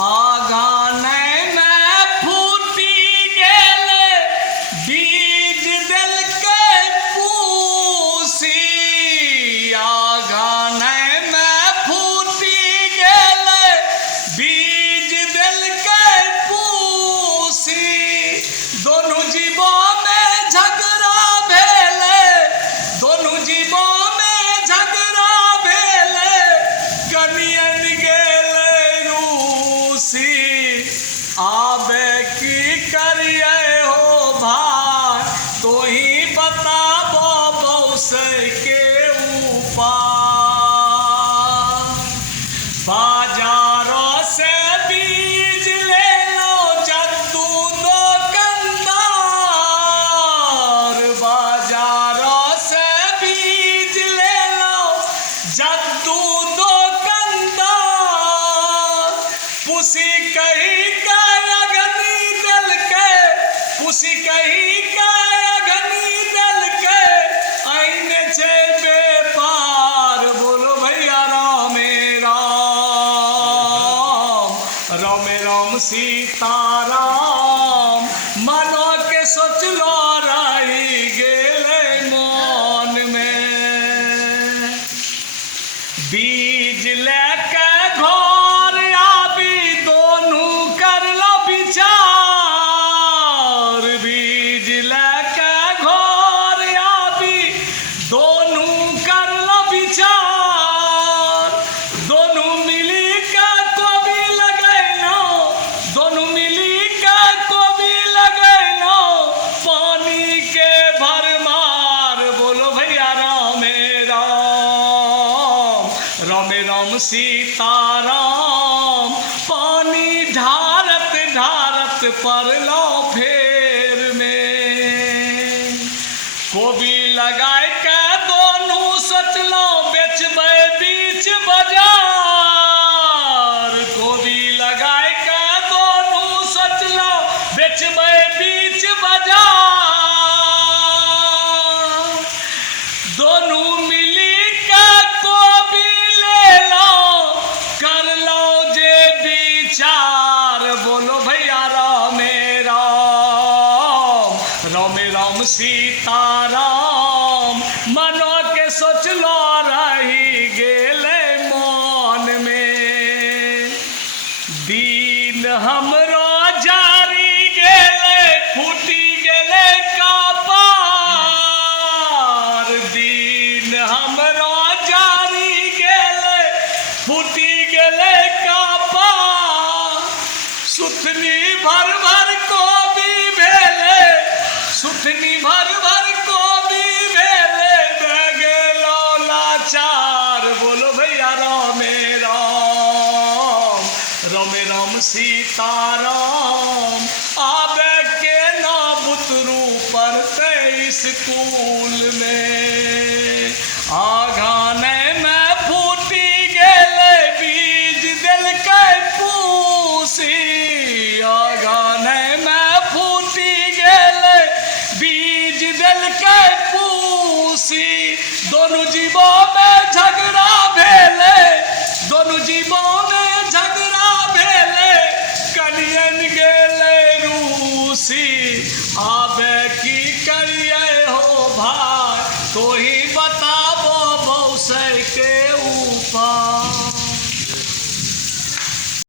आगाने में फूटी गेले बीज दिल के पूसी। आगाने में फूटी गेले बीज दिल के पूसी। दोनों जीवों में झगड़ा भेले, दोनों जीवों में झगड़ा भेले, कनियन गेले रूसी। आबे की करिए हो भाई, तो ही बताबो बौसे के उपाय। बाजारों से बीज ले लो जद्दू दुकानदार। बाजारों से बीज ले लो जद्दू दुकानदार। पुसी कहीं का अग्नि जल के, पुसी कहीं का अग्नि जल के, आईने छे बेपार। बोलो भैया राम राम, राम राम सीताराम। मनो के सोच लो रही गेले मन में। बीज लेके घर आबी दोनों कर लो विचार। बीज लेके घर आबी दोनों कर लो विचार। दोनों मिली का कोबी लगैलो, दोनों मिली का कोबी लगैलो, पानी के भरमार। बोलो भैया राम राम, राम राम सीताराम। पानी ढारत ढारत परलो फेर में। कोबी लगाए के दोनों सोचलो बेचबे बीच बाजार। कोबी लगाए के दोनों सोचलो बेचबे बीच बाजार। दोनों मिली का कोबी ले लो, कर लो जे विचार। बोलो भैया राम राम, राम राम सीताराम। मनो के सोच लो रही गेले मन में। दीन हमरो जारी गेले फूटी गेले कपार। दीन हमरो जारी गेले फूटी गेले कपार। सुथनी भर भर कोबी भेले, सुथनी भर भर कोबी भेले, गेलो लाचार। बोलो भैया राम राम, राम राम सीताराम। आबे के ना बुतरू पढ़ते स्कूल में। आगाने में फूटी गेले बीज दिल के पूसी। आगाने में फूटी गेले बीज दिल के पूसी। दोनों जीवों में झगड़ा भेले, दोनों जीवों में झगड़ा भेले, कनियन गेले रूसी। आबे